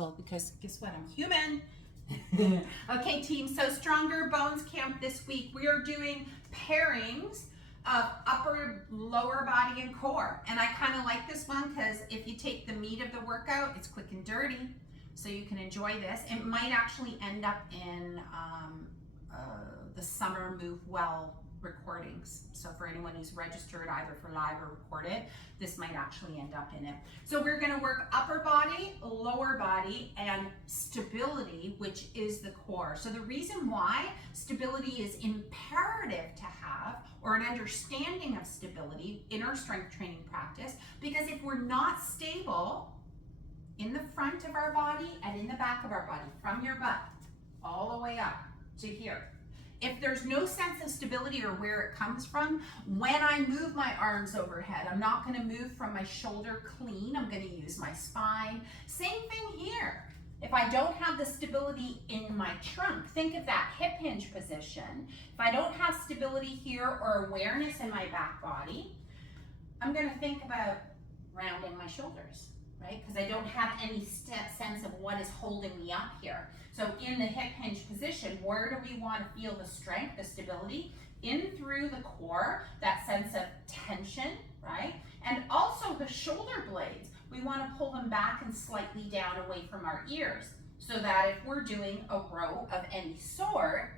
muscle because guess what? I'm human. Okay, team, so Stronger Bones Camp this week, we are doing pairings of upper, lower body, and core. And I kind of like this one because if you take the meat of the workout, it's quick and dirty, so you can enjoy this. It might actually end up in the summer Move Well recordings. So for anyone who's registered either for live or recorded, this might actually end up in it. So we're going to work upper body, lower body, and stability, which is the core. So the reason why stability is imperative to have, or an understanding of stability in our strength training practice, because if we're not stable in the front of our body and in the back of our body, from your butt all the way up to here, if there's no sense of stability or where it comes from, when I move my arms overhead, I'm not going to move from my shoulder clean. I'm going to use my spine. Same thing here. If I don't have the stability in my trunk, think of that hip hinge position. If I don't have stability here or awareness in my back body, I'm going to think about rounding my shoulders, right? Because I don't have any sense of what is holding me up here. So in the hip hinge position, where do we want to feel the strength, the stability? In through the core, that sense of tension, right? And also the shoulder blades, we want to pull them back and slightly down away from our ears, so that if we're doing a row of any sort,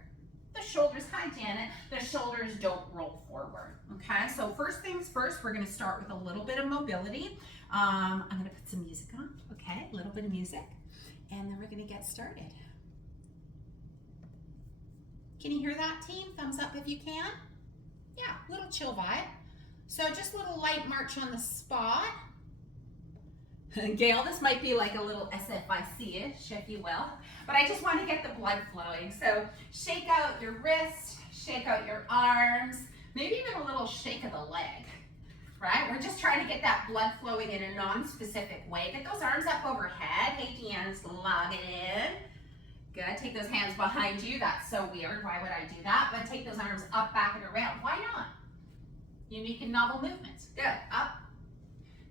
the shoulders, hi Janet, the shoulders don't roll forward, okay? So first things first, we're going to start with a little bit of mobility. I'm going to put some music on, okay? A little bit of music, and then we're going to get started. Can you hear that, team? Thumbs up if you can. Yeah, little chill vibe. So just a little light march on the spot. Gail, this might be like a little SFIC-ish, if you will, but I just want to get the blood flowing. So shake out your wrist, shake out your arms, maybe even a little shake of the leg, right? We're just trying to get that blood flowing in a non-specific way. Get those arms up overhead. Hey, Deanna's log it in. Good, take those hands behind you. That's so weird, why would I do that? But take those arms up, back, and around. Why not? Unique and novel movements. Good, up.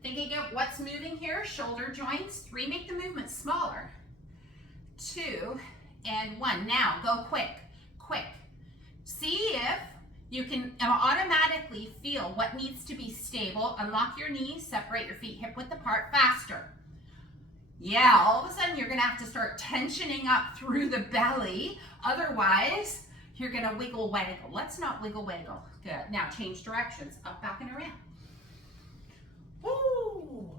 Thinking of what's moving here, shoulder joints. 3, make the movement smaller. 2, and 1. Now, go quick, quick. See if you can automatically feel what needs to be stable. Unlock your knees, separate your feet hip width apart, faster. Yeah, all of a sudden you're gonna have to start tensioning up through the belly. Otherwise, you're gonna wiggle waggle. Let's not wiggle waggle. Good, now change directions, up, back, and around. Woo!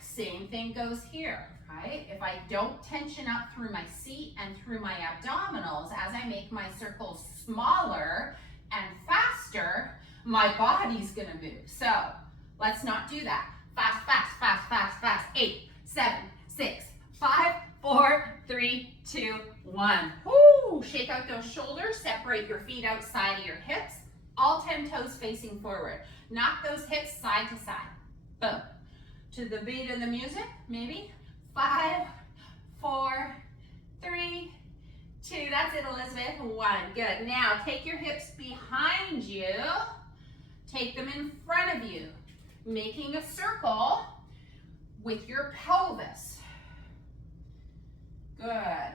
Same thing goes here, right? If I don't tension up through my seat and through my abdominals, as I make my circles smaller and faster, my body's gonna move. So let's not do that. Fast, fast, fast, fast, fast. 8, 7, 6, 5, 4, 3, 2, 1. Woo! Shake out those shoulders, separate your feet outside of your hips, all 10 toes facing forward. Knock those hips side to side. Boom. To the beat of the music, maybe. 5, 4, 3, 2, that's it, Elizabeth. 1, good. Now take your hips behind you, take them in front of you, making a circle with your pelvis. Good.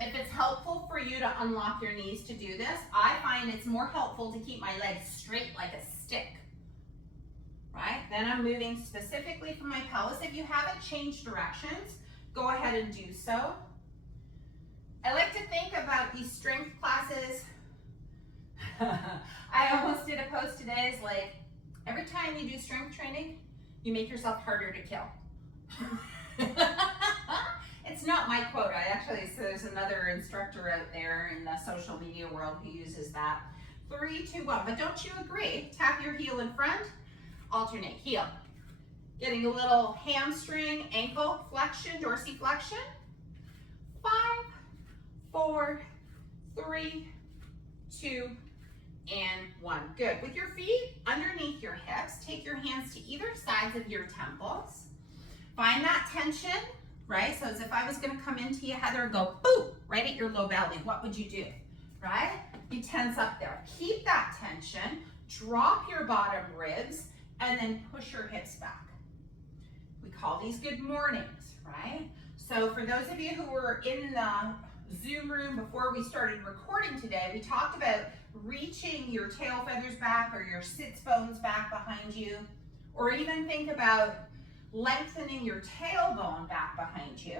If it's helpful for you to unlock your knees to do this, I find it's more helpful to keep my legs straight like a stick, right? Then I'm moving specifically from my pelvis. If you haven't changed directions, go ahead and do so. I like to think about these strength classes. I almost did a post today, it's like, every time you do strength training, you make yourself harder to kill. It's not my quote. So there's another instructor out there in the social media world who uses that. 3, 2, 1. But don't you agree? Tap your heel in front. Alternate heel. Getting a little hamstring, ankle flexion, dorsiflexion. 5, 4, 3, 2, and 1. Good. With your feet underneath your hips, take your hands to either sides of your temples. Find that tension, right? So as if I was going to come into you, Heather, and go, boop, right at your low belly. What would you do, right? You tense up there. Keep that tension. Drop your bottom ribs, and then push your hips back. We call these good mornings, right? So for those of you who were in the Zoom room before we started recording today, we talked about reaching your tail feathers back or your sits bones back behind you, or even think about lengthening your tailbone back behind you.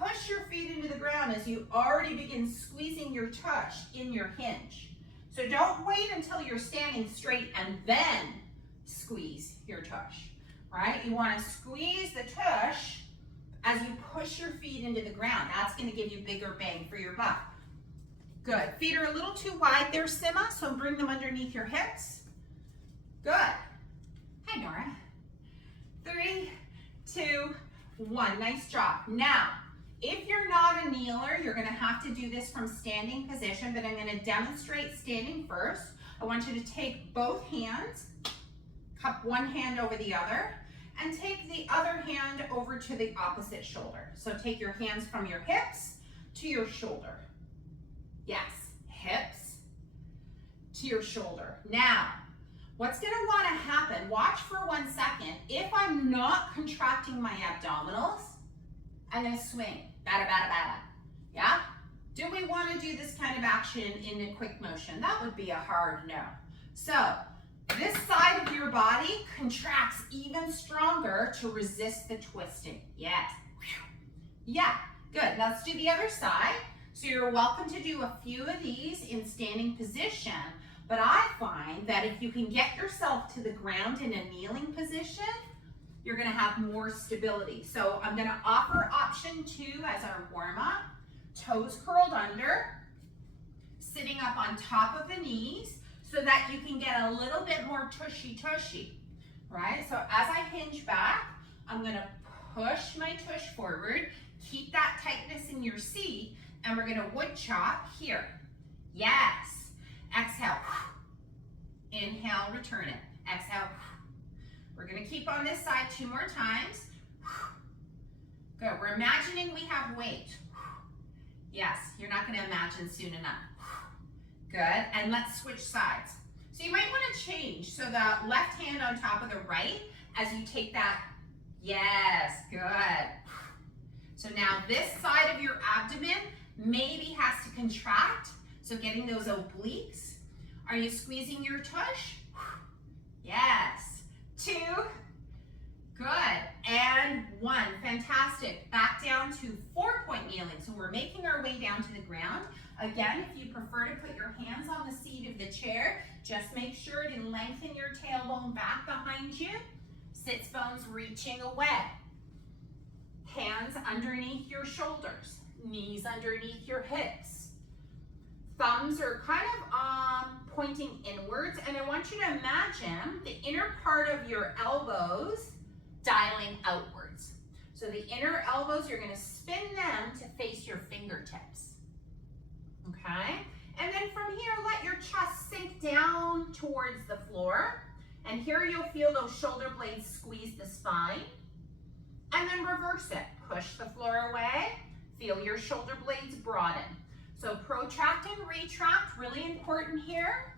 Push your feet into the ground as you already begin squeezing your tush in your hinge. So don't wait until you're standing straight and then squeeze your tush, right? You want to squeeze the tush as you push your feet into the ground. That's going to give you bigger bang for your buck. Good. Feet are a little too wide there, Sima, so bring them underneath your hips. Good. Hi, Nora. 3, 2, 1. Nice job. Now, if you're not a kneeler, you're going to have to do this from standing position, but I'm going to demonstrate standing first. I want you to take both hands, cup one hand over the other, and take the other hand over to the opposite shoulder. So take your hands from your hips to your shoulder. Yes, hips to your shoulder. Now, what's gonna wanna happen, watch for 1 second. If I'm not contracting my abdominals, I'm gonna swing, bada, bada, bada, yeah? Do we wanna do this kind of action in a quick motion? That would be a hard no. So, this side of your body contracts even stronger to resist the twisting. Yes. Yeah, good. Now let's do the other side. So you're welcome to do a few of these in standing position, but I find that if you can get yourself to the ground in a kneeling position, you're gonna have more stability. So I'm gonna offer option 2 as our warm-up. Toes curled under, sitting up on top of the knees, so that you can get a little bit more tushy, right? So as I hinge back, I'm gonna push my tush forward, keep that tightness in your seat, and we're gonna wood chop here. Yes. Exhale. Inhale, return it. Exhale. We're gonna keep on this side 2 more times. Good, we're imagining we have weight. Yes, you're not gonna imagine soon enough. Good, and let's switch sides. So you might wanna change. So the left hand on top of the right as you take that, yes, good. So now this side of your abdomen maybe has to contract. So getting those obliques. Are you squeezing your tush? Yes. 2, good, and 1, fantastic. Back down to 4-point kneeling. So we're making our way down to the ground. Again, if you prefer to put your hands on the seat of the chair, just make sure to lengthen your tailbone back behind you. Sits bones reaching away. Hands underneath your shoulders. Knees underneath your hips. Thumbs are kind of pointing inwards, and I want you to imagine the inner part of your elbows dialing outwards. So the inner elbows, you're going to spin them to face your fingertips. Okay? And then from here, let your chest sink down towards the floor. And here you'll feel those shoulder blades squeeze the spine. And then reverse it. Push the floor away. Feel your shoulder blades broaden. So protract and retract, really important here.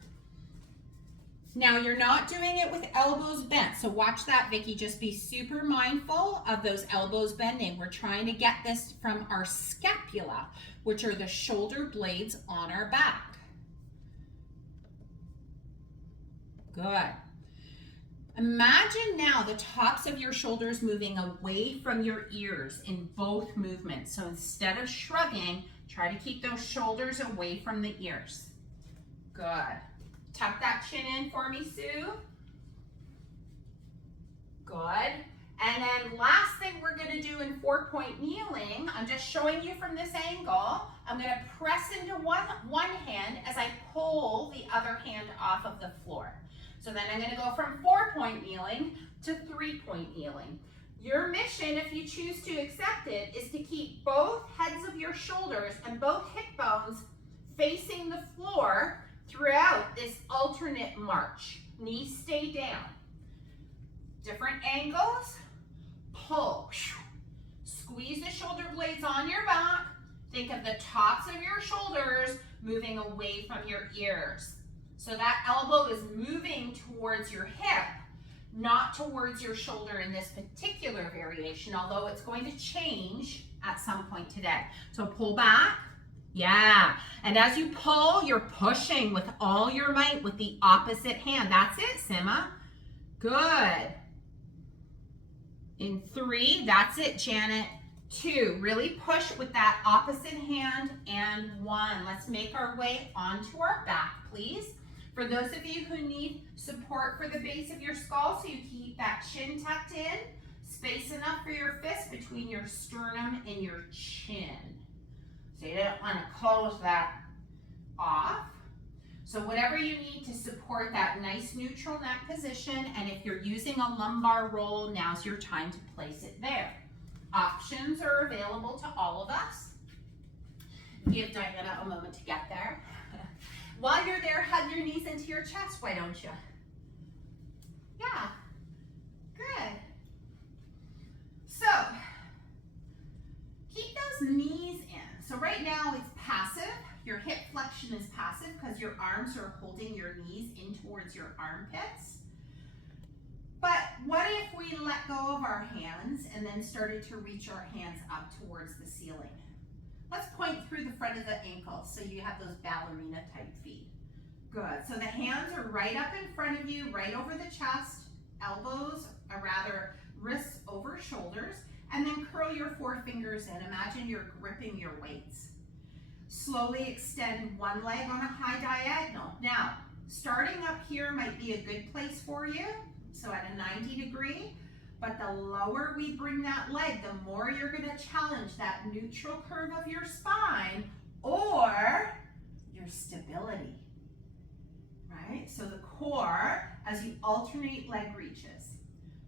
Now you're not doing it with elbows bent, so watch that, Vicky. Just be super mindful of those elbows bending. We're trying to get this from our scapula, which are the shoulder blades on our back. Good. Imagine now the tops of your shoulders moving away from your ears in both movements. So instead of shrugging, try to keep those shoulders away from the ears. Good. Tuck that chin in for me, Sue. Good. And then last thing we're gonna do in 4-point kneeling, I'm just showing you from this angle, I'm gonna press into one hand as I pull the other hand off of the floor. So then I'm gonna go from 4-point kneeling to 3-point kneeling. Your mission, if you choose to accept it, is to keep both heads of your shoulders and both hip bones facing the floor throughout this alternate march. Knees stay down. Different angles, pull. Squeeze the shoulder blades on your back. Think of the tops of your shoulders moving away from your ears. So that elbow is moving towards your hip, not towards your shoulder in this particular variation, although it's going to change at some point today. So pull back. Yeah. And as you pull, you're pushing with all your might with the opposite hand. That's it, Sima. Good. In 3, that's it, Janet. 2, really push with that opposite hand, and 1. Let's make our way onto our back, please. For those of you who need support for the base of your skull, so you keep that chin tucked in, space enough for your fist between your sternum and your chin. So you don't want to close that off. So whatever you need to support that nice neutral neck position, and if you're using a lumbar roll, now's your time to place it there. Options are available to all of us. Give Diana a moment to get there. While you're there, hug your knees into your chest, why don't you? Yeah, good. So, keep those knees in. So right now it's passive. Your hip flexion is passive because your arms are holding your knees in towards your armpits. But what if we let go of our hands and then started to reach our hands up towards the ceiling? Let's point through the front of the ankles so you have those ballerina type feet. Good. So the hands are right up in front of you, right over the chest, elbows, or rather wrists over shoulders, and then curl your 4 fingers in. Imagine you're gripping your weights. Slowly extend one leg on a high diagonal. Now, starting up here might be a good place for you, so at a 90 degree, but the lower we bring that leg, the more you're gonna challenge that neutral curve of your spine or your stability, right? So the core, as you alternate leg reaches.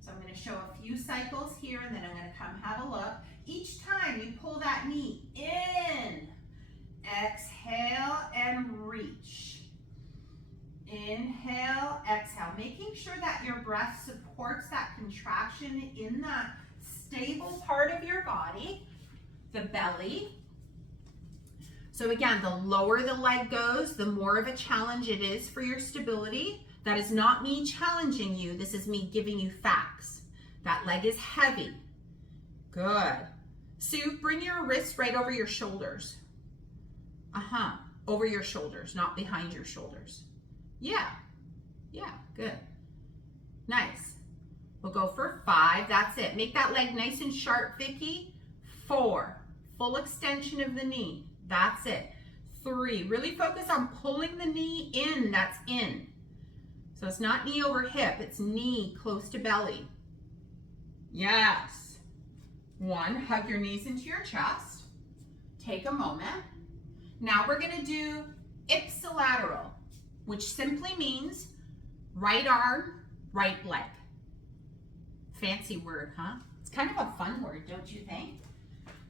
So I'm gonna show a few cycles here, and then I'm gonna come have a look. Each time you pull that knee in, exhale and reach. Inhale, exhale, making sure that your breath supports that contraction in that stable part of your body, the belly. So again, the lower the leg goes, the more of a challenge it is for your stability. That is not me challenging you. This is me giving you facts. That leg is heavy. Good. Sue, bring your wrists right over your shoulders. Over your shoulders, not behind your shoulders. Yeah, good. Nice. We'll go for 5, that's it. Make that leg nice and sharp, Vicky. 4, full extension of the knee, that's it. 3, really focus on pulling the knee in, that's in. So it's not knee over hip, it's knee close to belly. Yes. 1, hug your knees into your chest. Take a moment. Now we're gonna do ipsilateral, which simply means right arm, right leg. Fancy word, huh? It's kind of a fun word, don't you think?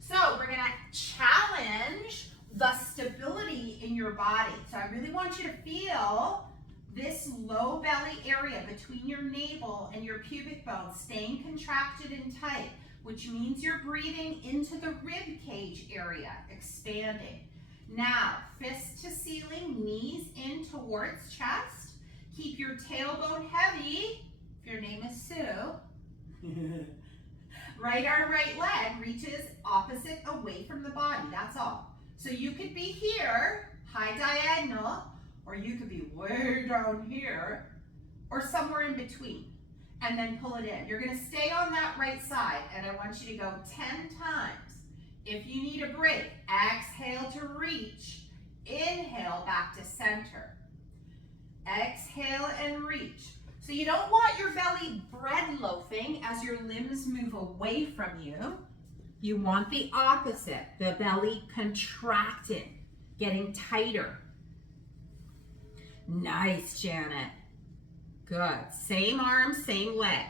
So we're gonna challenge the stability in your body. So I really want you to feel this low belly area between your navel and your pubic bone staying contracted and tight, which means you're breathing into the rib cage area, expanding. Now, fist to ceiling, knees in towards chest. Keep your tailbone heavy, if your name is Sue. Right arm, right leg reaches opposite away from the body, that's all. So you could be here, high diagonal, or you could be way down here, or somewhere in between. And then pull it in. You're gonna stay on that right side, and I want you to go 10 times. If you need a break, exhale to reach. Inhale back to center. Exhale and reach. So you don't want your belly bread loafing as your limbs move away from you. You want the opposite, the belly contracting, getting tighter. Nice, Janet. Good. Same arm, same leg.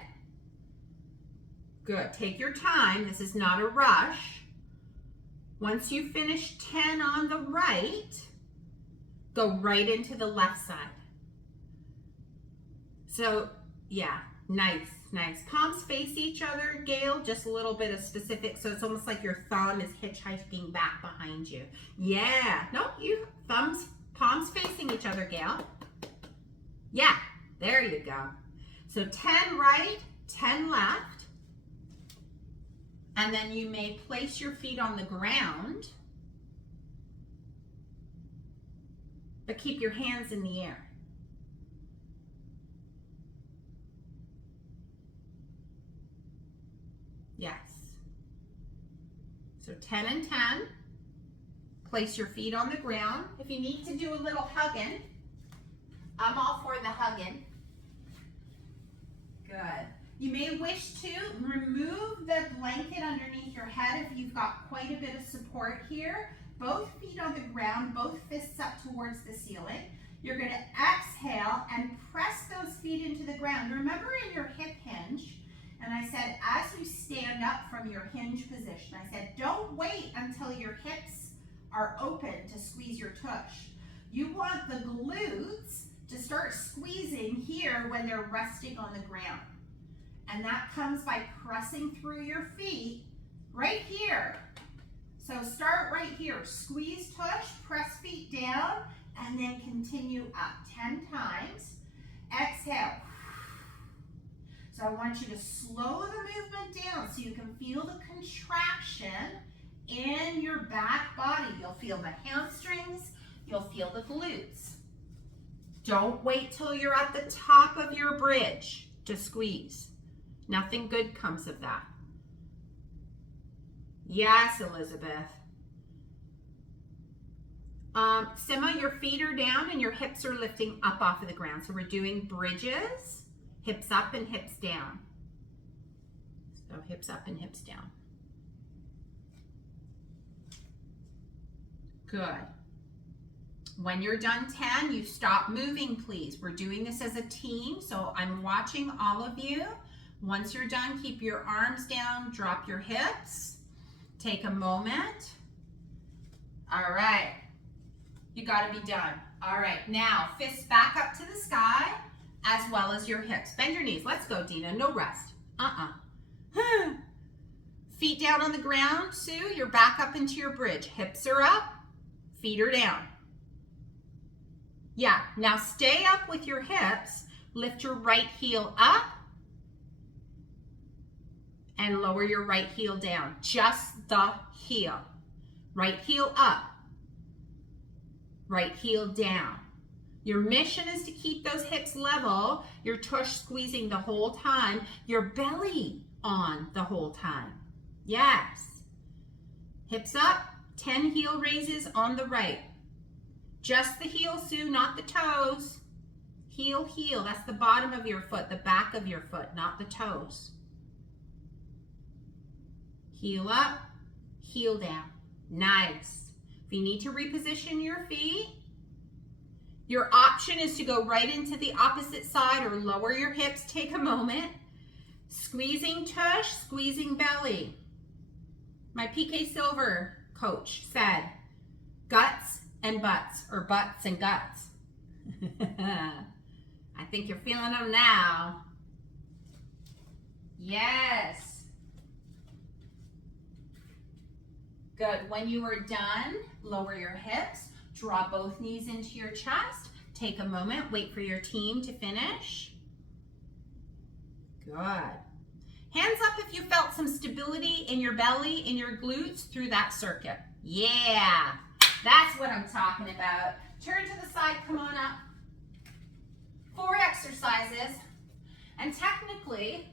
Good. Take your time. This is not a rush. Once you finish 10 on the right, go right into the left side. So, yeah, nice, nice. Palms face each other, Gail, just a little bit of specific, so it's almost like your thumb is hitchhiking back behind you. Yeah, no, you palms facing each other, Gail. Yeah, there you go. So 10 right, 10 left. And then you may place your feet on the ground, but keep your hands in the air. Yes. So 10 and 10. Place your feet on the ground. If you need to do a little hugging, I'm all for the hugging. Good. You may wish to remove the blanket underneath your head if you've got quite a bit of support here. Both feet on the ground, both fists up towards the ceiling. You're going to exhale and press those feet into the ground. Remember in your hip hinge, and I said as you stand up from your hinge position, I said don't wait until your hips are open to squeeze your tush. You want the glutes to start squeezing here when they're resting on the ground. And that comes by pressing through your feet right here. So start right here. Squeeze tush, press feet down, and then continue up 10 times. Exhale. So I want you to slow the movement down so you can feel the contraction in your back body. You'll feel the hamstrings, you'll feel the glutes. Don't wait till you're at the top of your bridge to squeeze. Nothing good comes of that. Yes, Elizabeth. Sima, your feet are down and your hips are lifting up off of the ground. So we're doing bridges, hips up and hips down. So hips up and hips down. Good. When you're done 10, you stop moving, please. We're doing this as a team, so I'm watching all of you. Once you're done, keep your arms down, drop your hips. Take a moment. All right. You got to be done. All right. Now, fists back up to the sky, as well as your hips. Bend your knees. Let's go, Dina. No rest. Feet down on the ground, Sue. You're back up into your bridge. Hips are up. Feet are down. Yeah, now stay up with your hips. Lift your right heel up and lower your right heel down. Just the heel. Right heel up. Right heel down. Your mission is to keep those hips level, your tush squeezing the whole time, your belly on the whole time. Yes. Hips up. 10 heel raises on the right. Just the heel, Sue, not the toes. Heel, heel. That's the bottom of your foot, the back of your foot, not the toes. Heel up, heel down. Nice. If you need to reposition your feet, your option is to go right into the opposite side or lower your hips. Take a moment. Squeezing tush, squeezing belly. My PK Silver coach said, guts and butts, or butts and guts. I think you're feeling them now. Yes. Good. When you are done, lower your hips, draw both knees into your chest. Take a moment, wait for your team to finish. Good. Hands up if you felt some stability in your belly, in your glutes through that circuit. Yeah, that's what I'm talking about. Turn to the side, come on up. 4 exercises, and technically,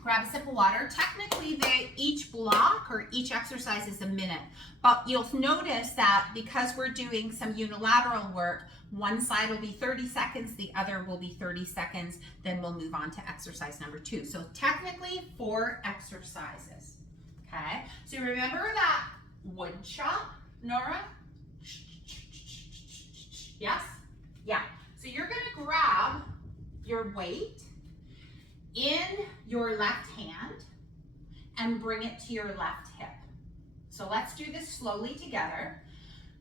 grab a sip of water. Technically, each block or each exercise is a minute, but you'll notice that because we're doing some unilateral work, one side will be 30 seconds, the other will be 30 seconds, then we'll move on to exercise number 2. So technically 4 exercises, okay? So remember that wood chop, Nora? Yes? Yeah. So you're gonna grab your weight in your left hand and bring it to your left hip. So let's do this slowly together.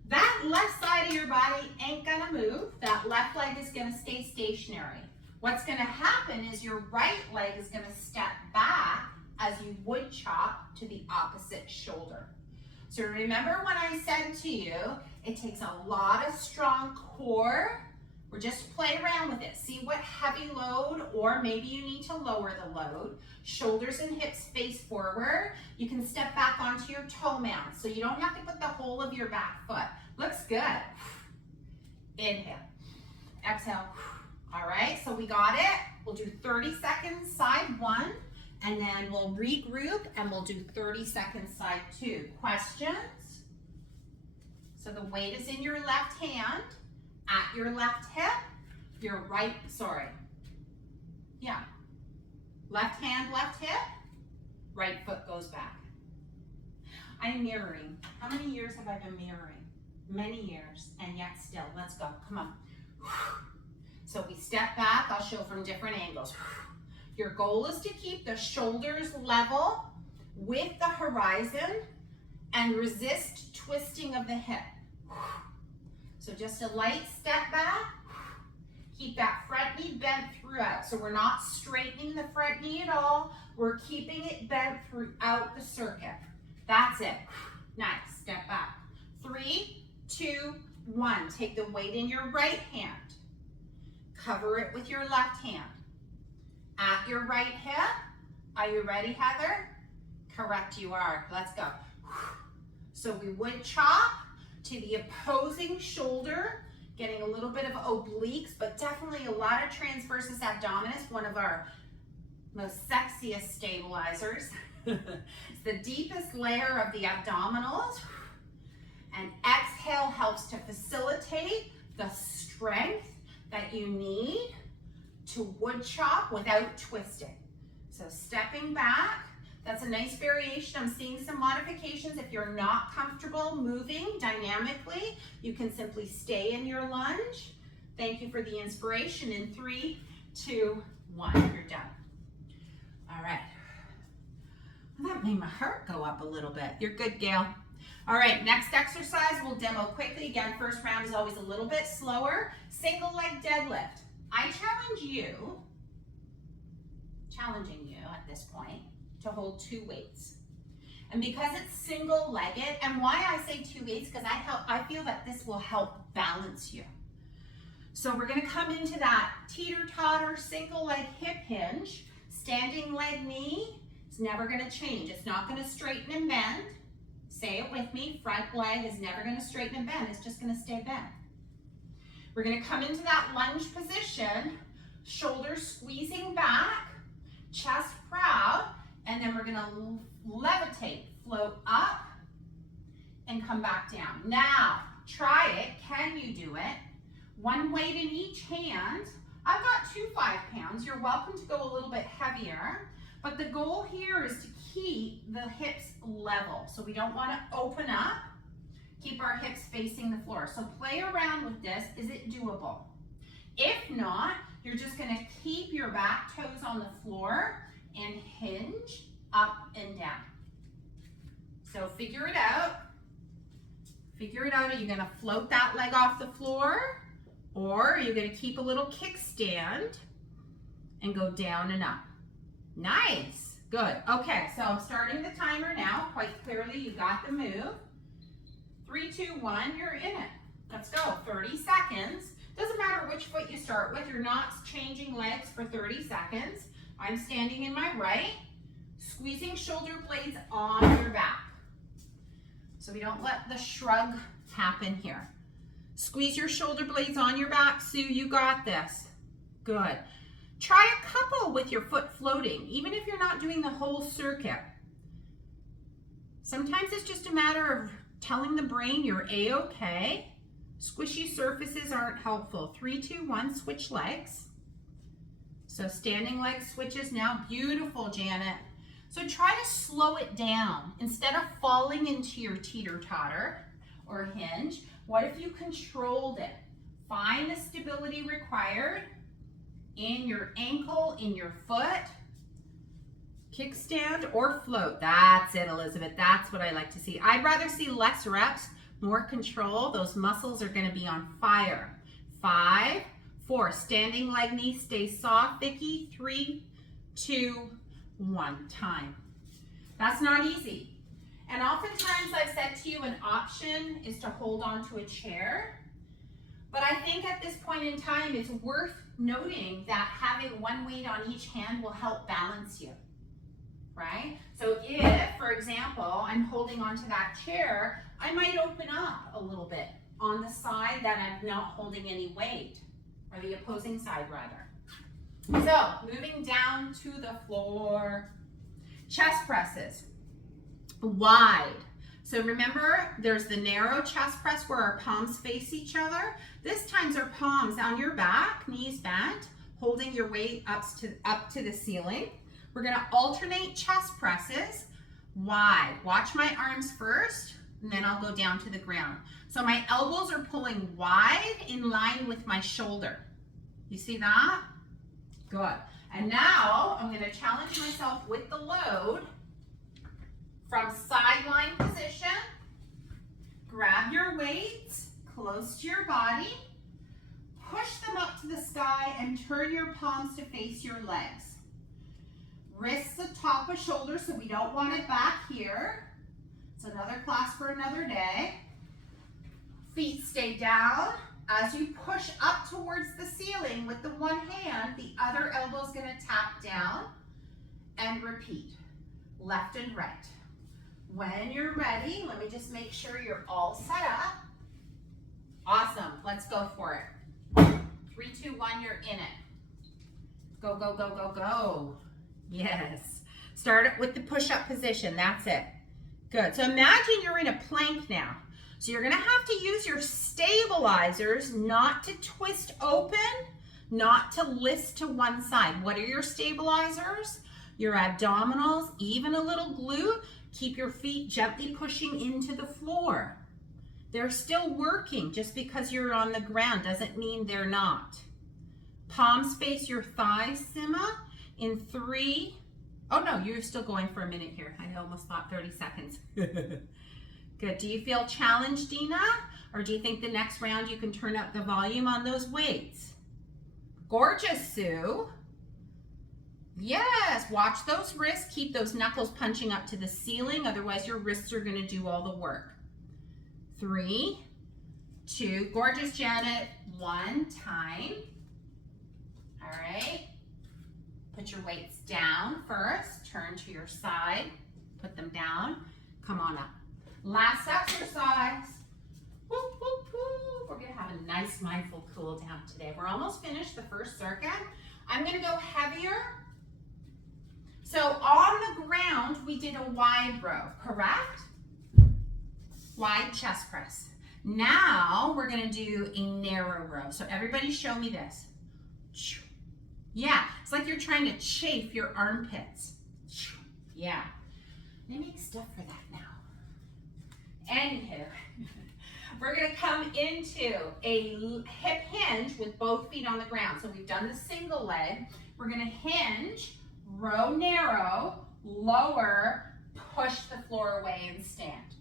That left side of your body ain't gonna move. That left leg is gonna stay stationary. What's gonna happen is your right leg is gonna step back as you wood chop to the opposite shoulder. So remember when I said to you, it takes a lot of strong core. Or just play around with it. See what heavy load, or maybe you need to lower the load. Shoulders and hips face forward. You can step back onto your toe mound, so you don't have to put the whole of your back foot. Looks good. Inhale. Exhale. All right, so we got it. We'll do 30 seconds side one, and then we'll regroup and we'll do 30 seconds side two. Questions? So the weight is in your left hand, at your left hip, your right, left hand, left hip, right foot goes back. I'm mirroring. How many years have I been mirroring? Many years, and yet still. Let's go, come on. So we step back, I'll show from different angles. Your goal is to keep the shoulders level with the horizon and resist twisting of the hip. So just a light step back. Keep that front knee bent throughout. So we're not straightening the front knee at all. We're keeping it bent throughout the circuit. That's it. Nice. Step back. 3, 2, 1. Take the weight in your right hand. Cover it with your left hand. At your right hip. Are you ready, Heather? Correct, you are. Let's go. So we would chop to the opposing shoulder, getting a little bit of obliques, but definitely a lot of transversus abdominis, one of our most sexiest stabilizers. It's the deepest layer of the abdominals. And exhale helps to facilitate the strength that you need to wood chop without twisting. So stepping back, that's a nice variation. I'm seeing some modifications. If you're not comfortable moving dynamically, you can simply stay in your lunge. Thank you for the inspiration. In 3, 2, 1, you're done. All right. Well, that made my heart go up a little bit. You're good, Gail. All right, next exercise we'll demo quickly. Again, first round is always a little bit slower. Single leg deadlift. I challenging you at this point to hold 2 weights. And because it's single-legged, and why I say 2 weights, because I feel that this will help balance you. So we're gonna come into that teeter-totter single leg hip hinge. Standing leg knee is never gonna change. It's not gonna straighten and bend. Say it with me, front leg is never gonna straighten and bend, it's just gonna stay bent. We're gonna come into that lunge position, shoulders squeezing back, chest proud, and then we're gonna levitate, float up, and come back down. Now, try it, can you do it? 1 weight in each hand. I've got 2 5-pounds, you're welcome to go a little bit heavier, but the goal here is to keep the hips level. So we don't wanna open up, keep our hips facing the floor. So play around with this, is it doable? If not, you're just gonna keep your back toes on the floor and hinge up and down. So figure it out. Figure it out, are you gonna float that leg off the floor? Or are you gonna keep a little kickstand and go down and up? Nice, good. Okay, so I'm starting the timer now. Quite clearly, you got the move. 3, 2, 1, you're in it. Let's go, 30 seconds. Doesn't matter which foot you start with, you're not changing legs for 30 seconds. I'm standing in my right, squeezing shoulder blades on your back. So we don't let the shrug happen here. Squeeze your shoulder blades on your back. Sue, you got this. Good. Try a couple with your foot floating, even if you're not doing the whole circuit. Sometimes it's just a matter of telling the brain you're A-okay. Squishy surfaces aren't helpful. 3, 2, 1, switch legs. So standing leg switches now. Beautiful, Janet. So try to slow it down. Instead of falling into your teeter-totter or hinge, what if you controlled it? Find the stability required in your ankle, in your foot, kickstand or float. That's it, Elizabeth. That's what I like to see. I'd rather see less reps, more control. Those muscles are gonna be on fire. 5, 4, standing leg knee, stay soft, Vicky. 3, 2, 1, time. That's not easy. And oftentimes I've said to you an option is to hold on to a chair. But I think at this point in time, it's worth noting that having 1 weight on each hand will help balance you. right? So if, for example, I'm holding onto that chair, I might open up a little bit on the side that I'm not holding any weight, or the opposing side rather. So moving down to the floor, chest presses, wide. So remember, there's the narrow chest press where our palms face each other. This time our palms on your back, knees bent, holding your weight up to the ceiling. We're gonna alternate chest presses wide. Watch my arms first, and then I'll go down to the ground. So my elbows are pulling wide in line with my shoulder. You see that? Good. And now I'm gonna challenge myself with the load from sideline position. Grab your weights close to your body, push them up to the sky, and turn your palms to face your legs. Wrists at top of shoulders, so we don't want it back here. It's another class for another day. Feet stay down. As you push up towards the ceiling with the one hand, the other elbow's gonna tap down, and repeat, left and right. When you're ready, let me just make sure you're all set up. Awesome, let's go for it. 3, 2, 1, you're in it. Go, go, go, go, go. Yes. Start it with the push-up position, that's it. Good, so imagine you're in a plank now. So you're gonna have to use your stabilizers not to twist open, not to list to one side. What are your stabilizers? Your abdominals, even a little glute. Keep your feet gently pushing into the floor. They're still working. Just because you're on the ground doesn't mean they're not. Palms face your thighs, Sima, in 3. Oh no, you're still going for a minute here. I almost thought 30 seconds. Good. Do you feel challenged, Dina? Or do you think the next round you can turn up the volume on those weights? Gorgeous, Sue. Yes, watch those wrists. Keep those knuckles punching up to the ceiling. Otherwise, your wrists are going to do all the work. 3, 2, gorgeous, Janet. 1 time. All right. Put your weights down first. Turn to your side. Put them down. Come on up. Last exercise. Woo, woo, woo. We're going to have a nice mindful cool down today. We're almost finished the first circuit. I'm going to go heavier. So on the ground, we did a wide row, correct? Wide chest press. Now we're going to do a narrow row. So everybody show me this. Yeah, it's like you're trying to chafe your armpits. Yeah. They make stuff for that now. Anywho, we're going to come into a hip hinge with both feet on the ground. So we've done the single leg. We're going to hinge, row narrow, lower, push the floor away and stand.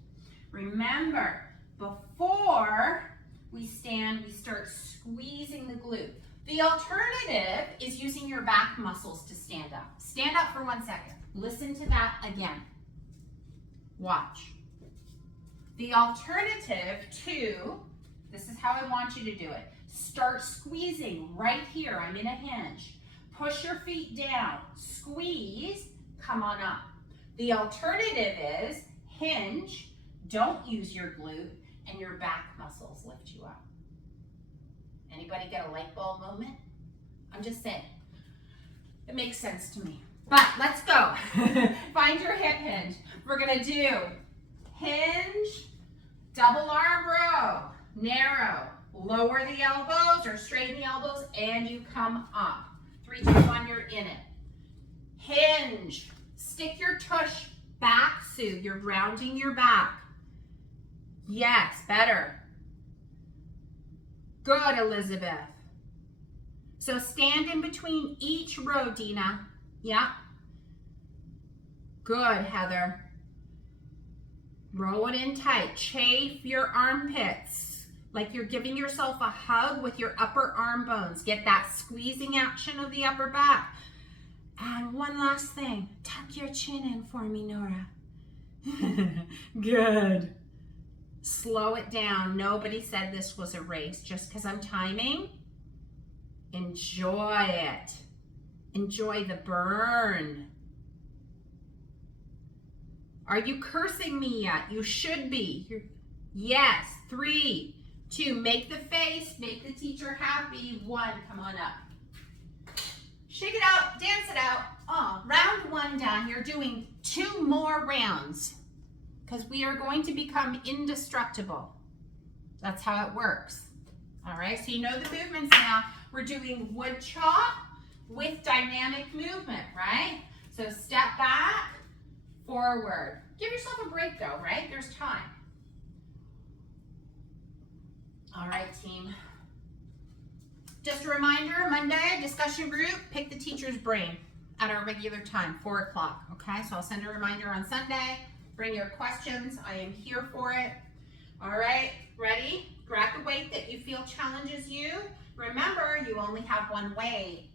Remember, before we stand, we start squeezing the glute. The alternative is using your back muscles to stand up. Stand up for 1 second. Listen to that again. Watch. The alternative to, this is how I want you to do it. Start squeezing right here. I'm in a hinge. Push your feet down. Squeeze. Come on up. The alternative is hinge. Don't use your glute, and your back muscles lift you up. Anybody get a light bulb moment? I'm just saying. It makes sense to me. But let's go. Find your hip hinge. We're going to do hinge, double arm row, narrow, lower the elbows or straighten the elbows, and you come up. 3, 2, 1, you're in it. Hinge. Stick your tush back, Sue. You're rounding your back. Yes, better. Good, Elizabeth. So stand in between each row, Dina. Yeah. Good, Heather. Row it in tight. Chafe your armpits. Like you're giving yourself a hug with your upper arm bones. Get that squeezing action of the upper back. And one last thing. Tuck your chin in for me, Nora. Good. Slow it down. Nobody said this was a race. Just because I'm timing, enjoy it. Enjoy the burn. Are you cursing me yet? You should be. Yes. 3, 2, make the face, make the teacher happy. 1, come on up. Shake it out, dance it out. Round 1 done. You're doing 2 more rounds because we are going to become indestructible. That's how it works. All right, so you know the movements now. We're doing wood chop with dynamic movement, right? So step back, forward. Give yourself a break though, right? There's time. All right, team. Just a reminder, Monday, discussion group, pick the teacher's brain at our regular time, 4 o'clock, okay? So I'll send a reminder on Sunday. Bring your questions. I am here for it. All right, ready? Grab the weight that you feel challenges you. Remember, you only have 1 weight.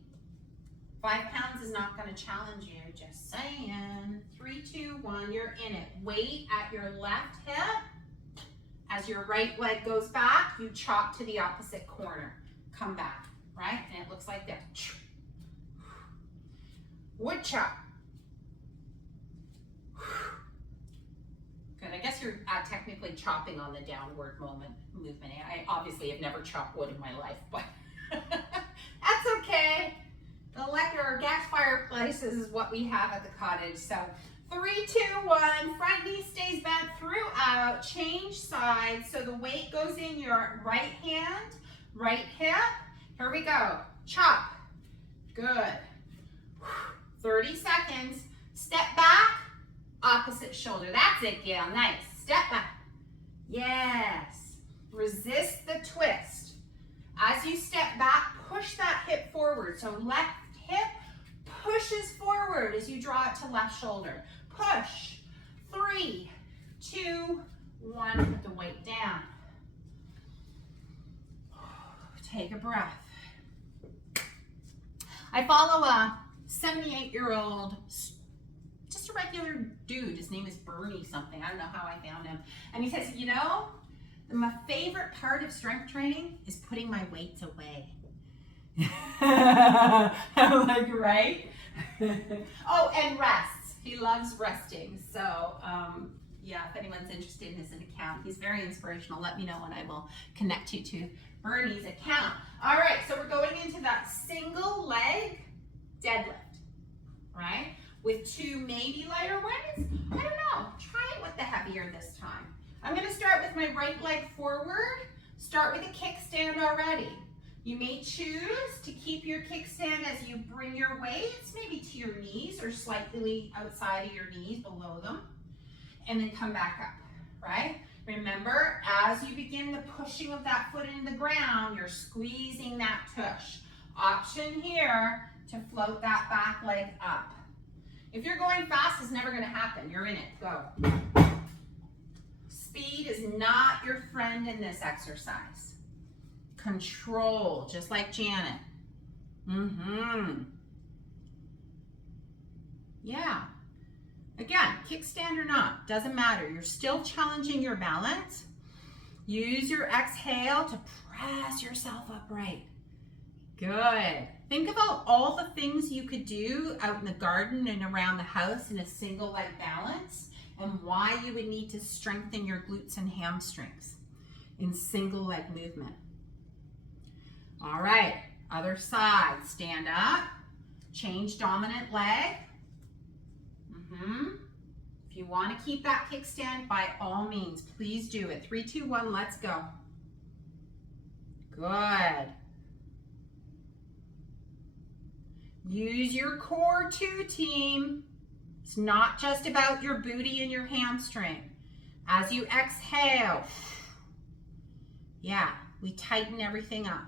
5 pounds is not going to challenge you, just saying. 3, 2, 1, you're in it. Weight at your left hip. As your right leg goes back, you chop to the opposite corner. Come back, right? And it looks like that. Wood chop. Good. I guess you're technically chopping on the downward movement. I obviously have never chopped wood in my life, but that's okay. The electric gas fireplaces is what we have at the cottage. So 3, 2, 1, front knee stays bent throughout, change sides. So the weight goes in your right hand, right hip. Here we go, chop, good. 30 seconds, step back, opposite shoulder. That's it, Gail, nice. Step back, yes. Resist the twist. As you step back, push that hip forward. So left hip pushes forward as you draw it to left shoulder. Push. 3, 2, 1. Put the weight down. Take a breath. I follow a 78-year-old, just a regular dude. His name is Bernie something. I don't know how I found him. And he says, you know, my favorite part of strength training is putting my weights away. I'm like, right? Oh, and rests. He loves resting. So, yeah, if anyone's interested in his account, he's very inspirational. Let me know and I will connect you to Bernie's account. All right, so we're going into that single leg deadlift, right? With 2 maybe lighter weights. I don't know. Try it with the heavier this time. I'm going to start with my right leg forward. Start with a kickstand already. You may choose to keep your kickstand as you bring your weights maybe to your knees or slightly outside of your knees, below them, and then come back up, right? Remember, as you begin the pushing of that foot into the ground, you're squeezing that tush. Option here to float that back leg up. If you're going fast, it's never going to happen. You're in it. Go. Speed is not your friend in this exercise. Control, just like Janet. Yeah. Again, kickstand or not, doesn't matter. You're still challenging your balance. Use your exhale to press yourself upright. Good. Think about all the things you could do out in the garden and around the house in a single leg balance and why you would need to strengthen your glutes and hamstrings in single leg movement. All right, other side. Stand up, change dominant leg. If you want to keep that kickstand, by all means, please do it. 3, 2, 1, let's go. Good. Use your core too, team. It's not just about your booty and your hamstring. As you exhale, yeah, we tighten everything up.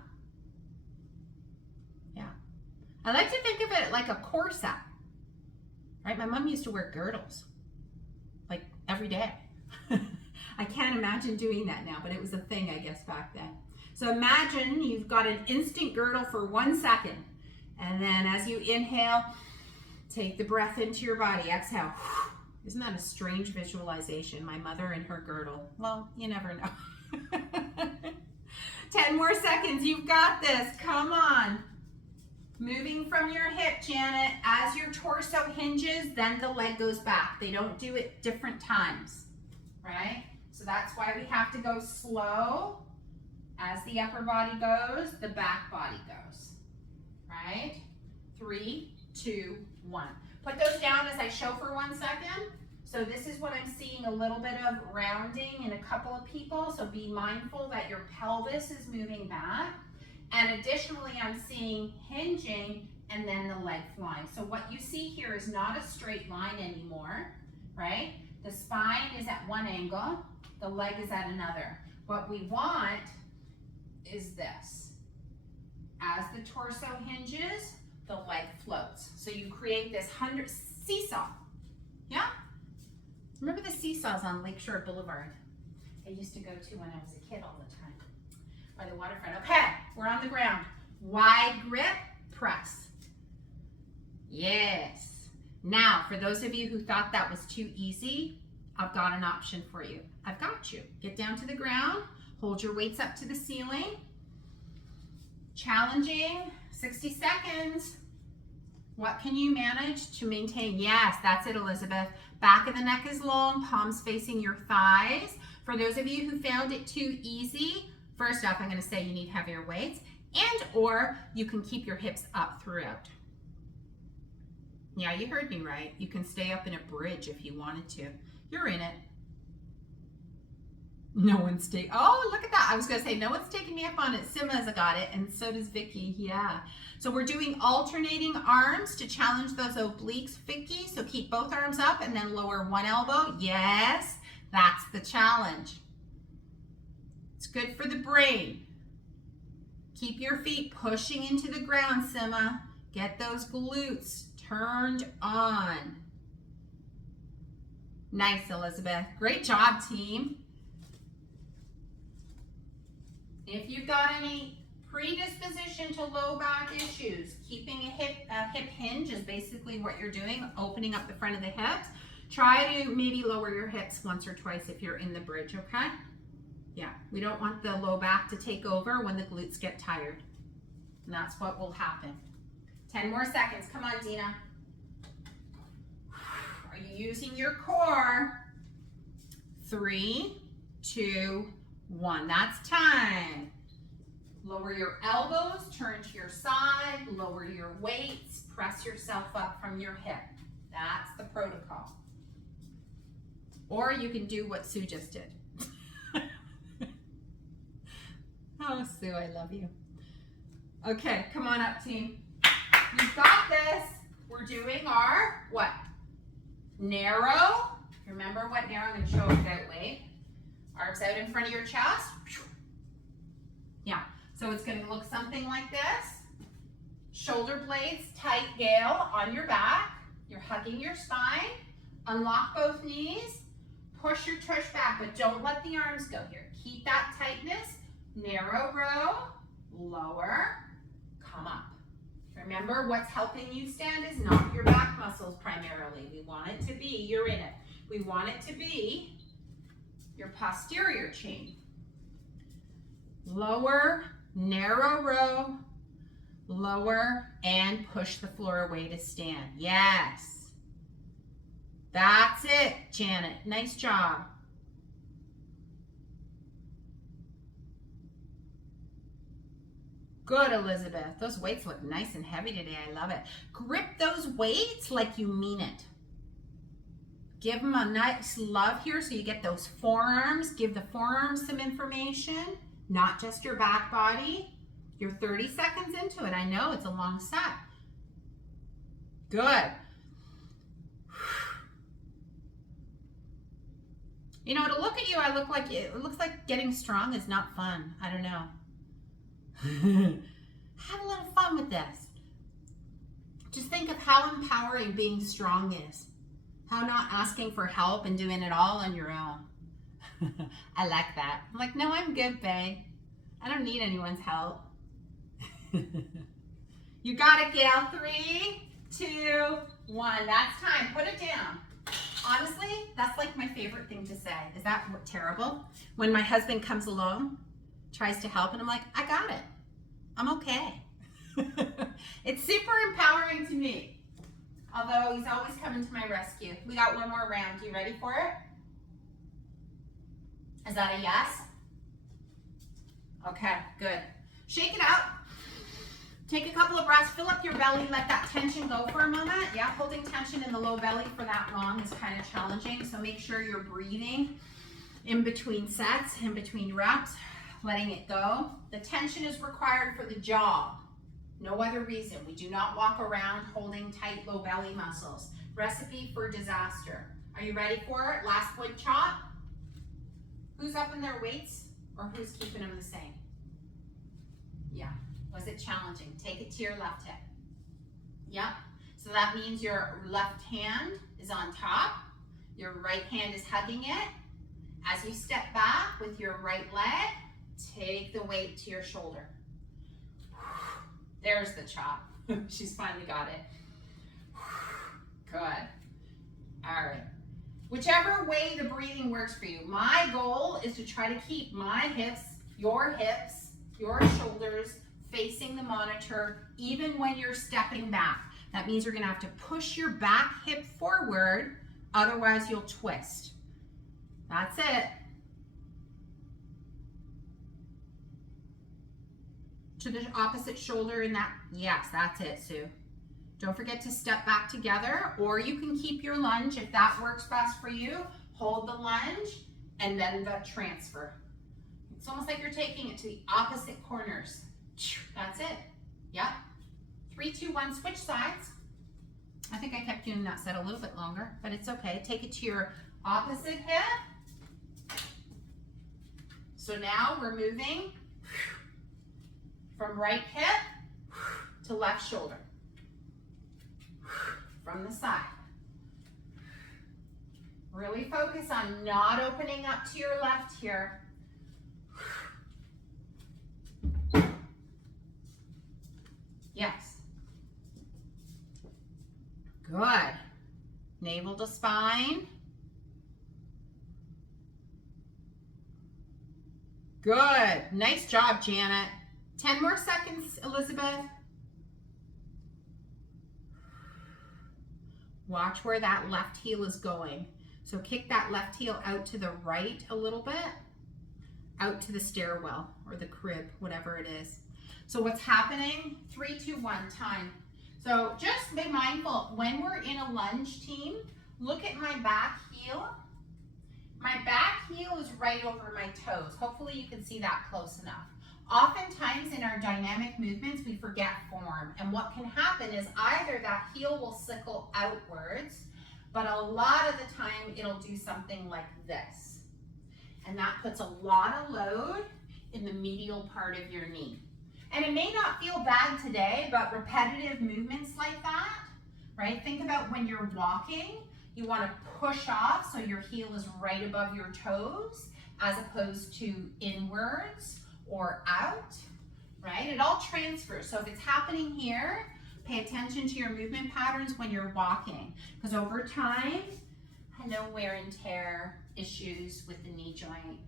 Yeah. I like to think of it like a corset, right? My mom used to wear girdles, like every day. I can't imagine doing that now, but it was a thing, I guess, back then. So imagine you've got an instant girdle for 1 second. And then as you inhale, take the breath into your body. Exhale. Isn't that a strange visualization? My mother and her girdle. Well, you never know. 10 more seconds. You've got this. Come on. Moving from your hip, Janet, as your torso hinges, then the leg goes back. They don't do it different times, right? So that's why we have to go slow. As the upper body goes, the back body goes, right? 3, 2, 1. Put those down as I show for 1 second. So this is what I'm seeing, a little bit of rounding in a couple of people. So be mindful that your pelvis is moving back. And additionally, I'm seeing hinging and then the leg flying. So what you see here is not a straight line anymore, right? The spine is at one angle, the leg is at another. What we want is this. As the torso hinges, the leg floats. So you create this seesaw, yeah? Remember the seesaws on Lakeshore Boulevard? I used to go to when I was a kid all the time by the waterfront. Okay, we're on the ground. Wide grip, press. Yes. Now, for those of you who thought that was too easy, I've got an option for you. I've got you. Get down to the ground, hold your weights up to the ceiling. Challenging, 60 seconds. What can you manage to maintain? Yes, that's it, Elizabeth. Back of the neck is long, palms facing your thighs. For those of you who found it too easy, first off, I'm going to say you need heavier weights, and or you can keep your hips up throughout. Yeah, you heard me right. You can stay up in a bridge if you wanted to. You're in it. No one's taking, oh, look at that. I was going to say, no one's taking me up on it. Simma's got it, and so does Vicky. Yeah. So we're doing alternating arms to challenge those obliques, Vicky. So keep both arms up and then lower one elbow. Yes, that's the challenge. It's good for the brain. Keep your feet pushing into the ground, Simma. Get those glutes turned on. Nice, Elizabeth. Great job, team. If you've got any predisposition to low back issues, keeping a hip hinge is basically what you're doing, opening up the front of the hips. Try to maybe lower your hips once or twice if you're in the bridge, okay? Yeah, we don't want the low back to take over when the glutes get tired. And that's what will happen. 10 more seconds. Come on, Dina. Are you using your core? 3, 2, 1. That's time. Lower your elbows, turn to your side, lower your weights, press yourself up from your hip. That's the protocol. Or you can do what Sue just did. Oh, Sue, I love you. Okay, come on up, team. You've got this. We're doing our, what? Narrow. Remember what narrow? I'm going to show it without weight. Arms out in front of your chest. Yeah, so it's going to look something like this. Shoulder blades tight, Gail, on your back. You're hugging your spine. Unlock both knees. Push your tush back, but don't let the arms go here. Keep that tightness. Narrow row, lower, come up. Remember, what's helping you stand is not your back muscles primarily. We want it to be, you're in it. We want it to be your posterior chain. Lower, narrow row, lower, and push the floor away to stand. Yes. That's it, Janet. Nice job. Good, Elizabeth. Those weights look nice and heavy today. I love it. Grip those weights like you mean it. Give them a nice love here so you get those forearms. Give the forearms some information, not just your back body. You're 30 seconds into it. I know it's a long set. Good. You know, to look at you, it looks like getting strong is not fun. I don't know. Have a little fun with this. Just think of how empowering being strong is. How not asking for help and doing it all on your own. I like that. I'm like, no, I'm good, babe. I don't need anyone's help. You got it, Gail. 3, 2, 1. That's time. Put it down. Honestly, that's like my favorite thing to say. Is that terrible? When my husband comes along, tries to help, and I'm like, I got it. I'm okay. It's super empowering to me. Although he's always coming to my rescue. We got one more round. You ready for it? Is that a yes? Okay, good. Shake it out. Take a couple of breaths, fill up your belly, let that tension go for a moment. Yeah, holding tension in the low belly for that long is kind of challenging, so make sure you're breathing in between sets, in between reps, letting it go. The tension is required for the jaw. No other reason. We do not walk around holding tight low belly muscles. Recipe for disaster. Are you ready for it? Last wood chop. Who's up in their weights or who's keeping them the same? Yeah. Was it challenging? Take it to your left hip. Yep. So that means your left hand is on top. Your right hand is hugging it. As you step back with your right leg, take the weight to your shoulder. There's the chop. She's finally got it. Good. All right. Whichever way the breathing works for you. My goal is to try to keep my hips, your shoulders facing the monitor, even when you're stepping back. That means you're gonna have to push your back hip forward, otherwise you'll twist. That's it. To the opposite shoulder in that, yes, that's it, Sue. Don't forget to step back together, or you can keep your lunge if that works best for you. Hold the lunge and then the transfer. It's almost like you're taking it to the opposite corners. That's it. Yep. 3, 2, 1, switch sides. I think I kept doing that set a little bit longer, but it's okay. Take it to your opposite hip. So now we're moving from right hip to left shoulder. From the side. Really focus on not opening up to your left here. Yes. Good. Navel to spine. Good. Nice job, Janet. 10 more seconds, Elizabeth. Watch where that left heel is going. So kick that left heel out to the right a little bit, out to the stairwell or the crib, whatever it is. So what's happening? 3, 2, 1, time. So just be mindful, when we're in a lunge team, look at my back heel. My back heel is right over my toes. Hopefully you can see that close enough. Oftentimes in our dynamic movements, we forget form. And what can happen is either that heel will sickle outwards, but a lot of the time it'll do something like this. And that puts a lot of load in the medial part of your knee. And it may not feel bad today, but repetitive movements like that, right? Think about when you're walking, you want to push off so your heel is right above your toes as opposed to inwards or out, right? It all transfers. So if it's happening here, pay attention to your movement patterns when you're walking, because over time, I know wear and tear issues with the knee joint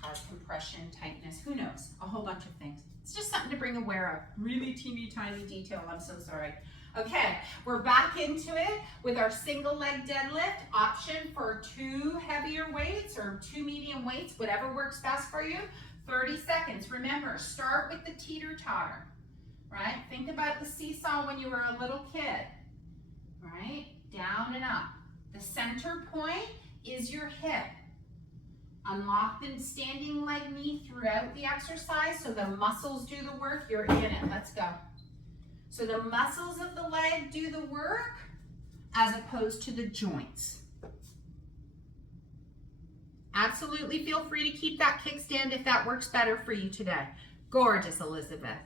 cause compression, tightness, who knows, a whole bunch of things. It's just something to bring aware of. Really teeny tiny detail, I'm so sorry. Okay, we're back into it with our single leg deadlift option for 2 heavier weights or 2 medium weights, whatever works best for you. 30 seconds. Remember, start with the teeter-totter, right? Think about the seesaw when you were a little kid, right? Down and up. The center point is your hip. Unlock the standing leg knee throughout the exercise so the muscles do the work. You're in it. Let's go. So the muscles of the leg do the work as opposed to the joints. Absolutely feel free to keep that kickstand if that works better for you today. Gorgeous, Elizabeth.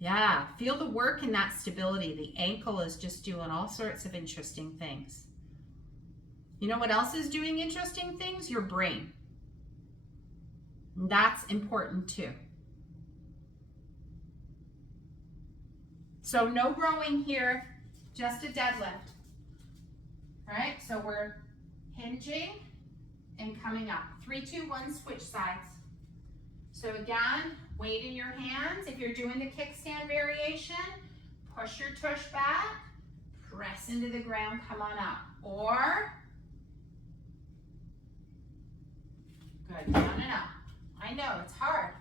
Yeah, feel the work in that stability. The ankle is just doing all sorts of interesting things. You know what else is doing interesting things? Your brain. That's important too. So no rowing here, just a deadlift. All right, so we're hinging and coming up. 3, 2, 1, switch sides. So again, weight in your hands. If you're doing the kickstand variation, push your tush back, press into the ground, come on up. Or, good, down and up. I know, it's hard.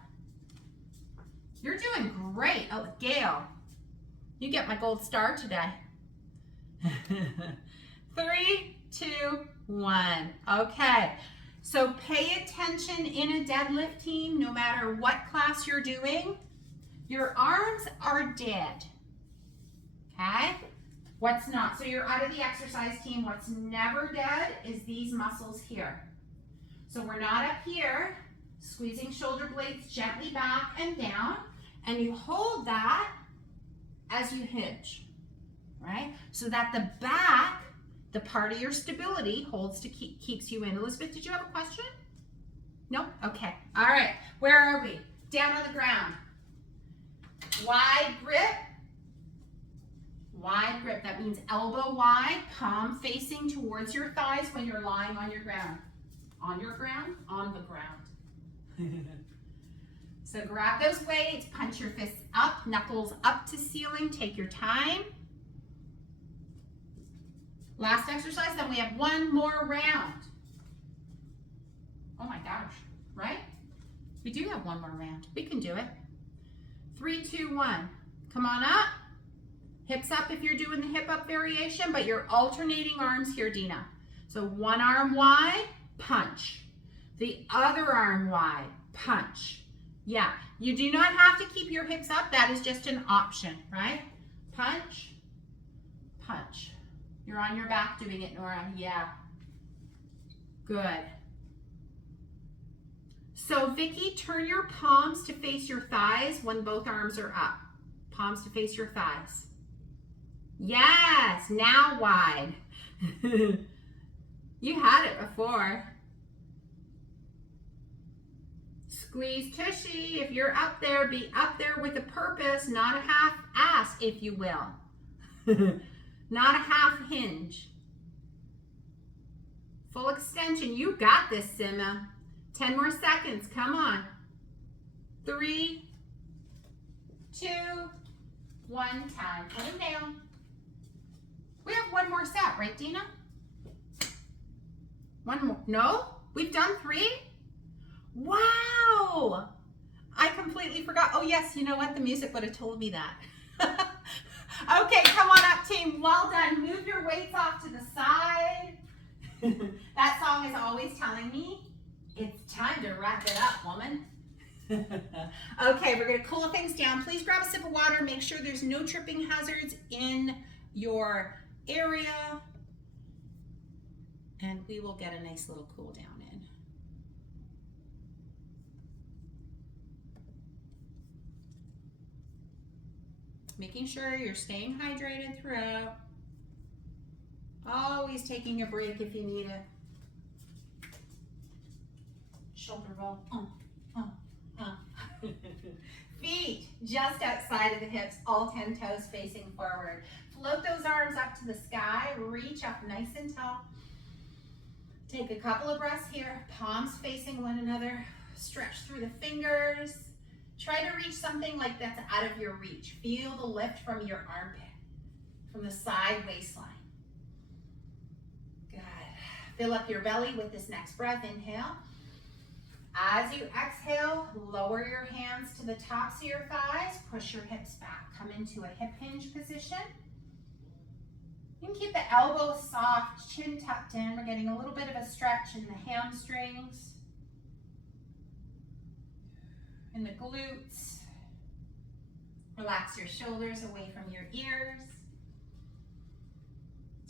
You're doing great. Oh, Gail, you get my gold star today. 3, 2, 1. Okay, so pay attention in a deadlift team, no matter what class you're doing, your arms are dead, okay? What's not, so you're out of the exercise team, what's never dead is these muscles here. So we're not up here, squeezing shoulder blades gently back and down, and you hold that as you hinge, right? So that the back, the part of your stability, holds to keeps you in. Elizabeth, did you have a question? No? Okay. All right. Where are we? Down on the ground. Wide grip. Wide grip. That means elbow wide, palm facing towards your thighs when you're lying on your ground. On your ground? On the ground. So grab those weights, punch your fists up, knuckles up to ceiling. Take your time. Last exercise, then we have one more round. Oh my gosh, right? We do have one more round. We can do it. 3, 2, 1. Come on up. Hips up if you're doing the hip up variation, but you're alternating arms here, Dina. So one arm wide, punch. The other arm wide, punch. Yeah, you do not have to keep your hips up. That is just an option, right? Punch, punch. You're on your back doing it, Nora. Yeah. Good. So Vicky, turn your palms to face your thighs when both arms are up. Palms to face your thighs. Yes, now wide. You had it before. Squeeze tushy. If you're up there, be up there with a purpose, not a half ass, if you will. Not a half hinge. Full extension. You got this, Simma. 10 more seconds. Come on. 3, 2, 1. Time. Put them down. We have one more set, right, Dina? One more. No? We've done 3? Wow! I completely forgot. Oh, yes. You know what? The music would have told me that. Okay, come on up, team. Well done. Move your weights off to the side. That song is always telling me it's time to wrap it up, woman. Okay, we're going to cool things down. Please grab a sip of water. Make sure there's no tripping hazards in your area. And we will get a nice little cool down in. Making sure you're staying hydrated throughout. Always taking a break if you need it. Shoulder roll. Feet just outside of the hips, all 10 toes facing forward. Float those arms up to the sky. Reach up nice and tall. Take a couple of breaths here. Palms facing one another. Stretch through the fingers. Try to reach something like that's out of your reach. Feel the lift from your armpit, from the side waistline. Good. Fill up your belly with this next breath. Inhale. As you exhale, lower your hands to the tops of your thighs. Push your hips back. Come into a hip hinge position. You can keep the elbows soft, chin tucked in. We're getting a little bit of a stretch in the hamstrings. In the glutes. Relax your shoulders away from your ears.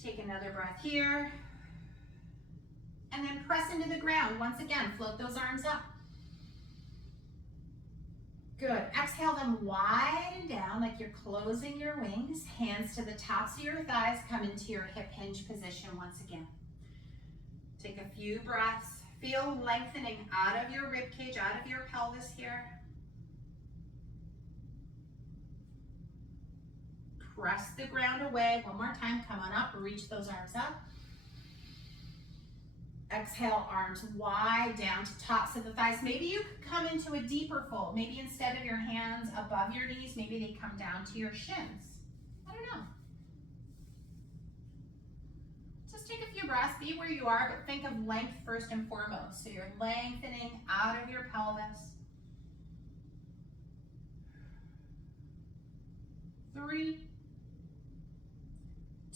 Take another breath here. And then press into the ground. Once again, float those arms up. Good. Exhale them wide and down like you're closing your wings. Hands to the tops of your thighs. Come into your hip hinge position once again. Take a few breaths. Feel lengthening out of your rib cage, out of your pelvis here. Press the ground away. One more time. Come on up. Reach those arms up. Exhale, arms wide down to tops of the thighs. Maybe you could come into a deeper fold. Maybe instead of your hands above your knees, maybe they come down to your shins. I don't know. Just take a few breaths, be where you are, but think of length first and foremost. So you're lengthening out of your pelvis. 3,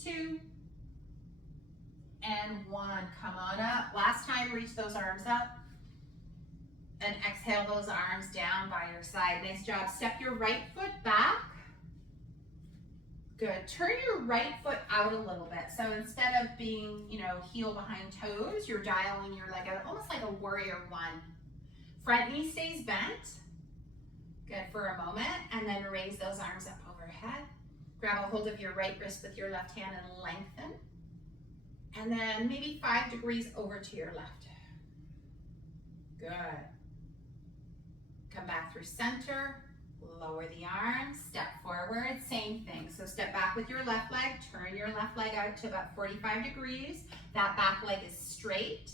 2, and 1. Come on up. Last time, reach those arms up. And exhale those arms down by your side. Nice job. Step your right foot back. Good. Turn your right foot out a little bit. So instead of being, heel behind toes, you're dialing your leg out, almost like a warrior 1. Front knee stays bent. Good for a moment. And then raise those arms up overhead. Grab a hold of your right wrist with your left hand and lengthen. And then maybe 5 degrees over to your left. Good. Come back through center. Lower the arms, step forward, same thing. So step back with your left leg, turn your left leg out to about 45 degrees. That back leg is straight.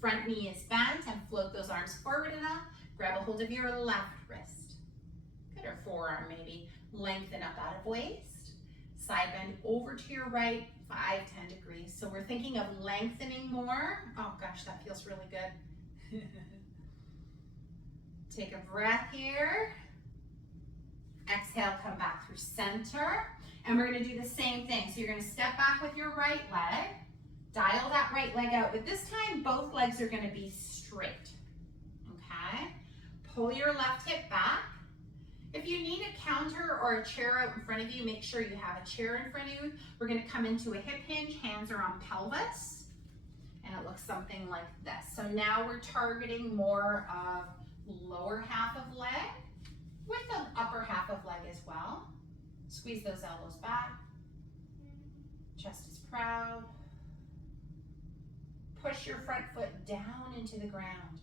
Front knee is bent, and float those arms forward enough. Grab a hold of your left wrist. Good, or forearm maybe. Lengthen up out of waist. Side bend over to your right, 5, 10 degrees. So we're thinking of lengthening more. Oh gosh, that feels really good. Take a breath here. Exhale, come back through center. And we're gonna do the same thing. So you're gonna step back with your right leg, dial that right leg out, but this time both legs are gonna be straight, okay? Pull your left hip back. If you need a counter or a chair out in front of you, make sure you have a chair in front of you. We're gonna come into a hip hinge, hands are on pelvis, and it looks something like this. So now we're targeting more of lower half of leg, with the upper half of leg as well. Squeeze those elbows back. Chest is proud. Push your front foot down into the ground.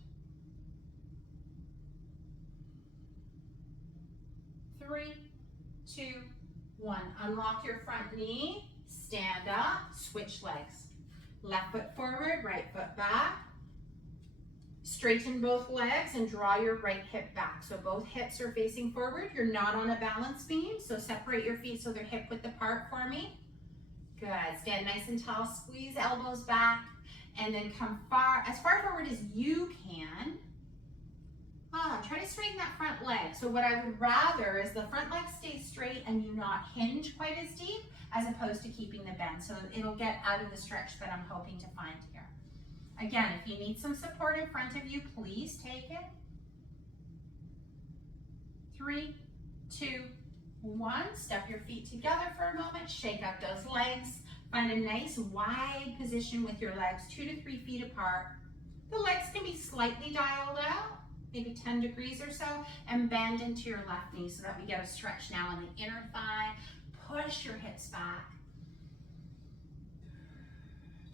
3, 2, 1. Unlock your front knee. Stand up. Switch legs. Left foot forward, right foot back. Straighten both legs and draw your right hip back. So both hips are facing forward. You're not on a balance beam, so separate your feet so they're hip width apart for me. Good. Stand nice and tall. Squeeze elbows back, and then come as far forward as you can. Try to straighten that front leg. So what I would rather is the front leg stay straight and you not hinge quite as deep, as opposed to keeping the bend. So it'll get out of the stretch that I'm hoping to find here. Again, if you need some support in front of you, please take it. 3, 2, 1. Step your feet together for a moment. Shake out those legs. Find a nice wide position with your legs 2 to 3 feet apart. The legs can be slightly dialed out, maybe 10 degrees or so, and bend into your left knee so that we get a stretch now in the inner thigh. Push your hips back.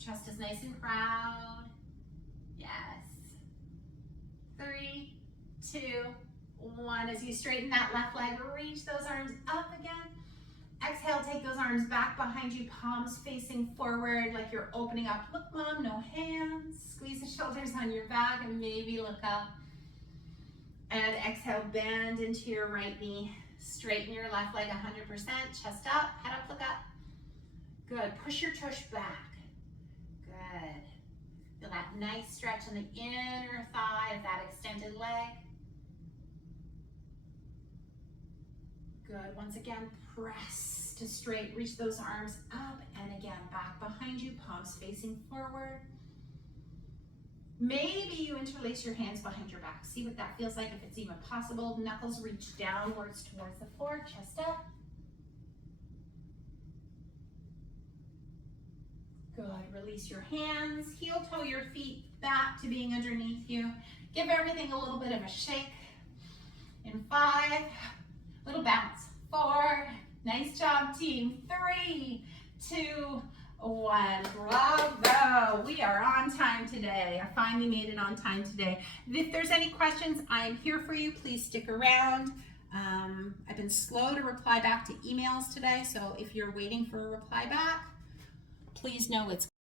Chest is nice and proud. Yes. 3, 2, 1. As you straighten that left leg, reach those arms up again. Exhale, take those arms back behind you, palms facing forward like you're opening up. Look, Mom, no hands. Squeeze the shoulders on your back and maybe look up. And exhale, bend into your right knee. Straighten your left leg 100%. Chest up, head up, look up. Good. Push your tush back. Good. Feel that nice stretch in the inner thigh of that extended leg. Good. Once again, press to straight. Reach those arms up and again back behind you, palms facing forward. Maybe you interlace your hands behind your back. See what that feels like, if it's even possible. Knuckles reach downwards towards the floor, chest up. Good. Release your hands. Heel toe your feet back to being underneath you. Give everything a little bit of a shake. In 5, little bounce. 4, nice job, team. 3, 2, 1. Bravo. We are on time today. I finally made it on time today. If there's any questions, I am here for you. Please stick around. I've been slow to reply back to emails today, so if you're waiting for a reply back, please know it's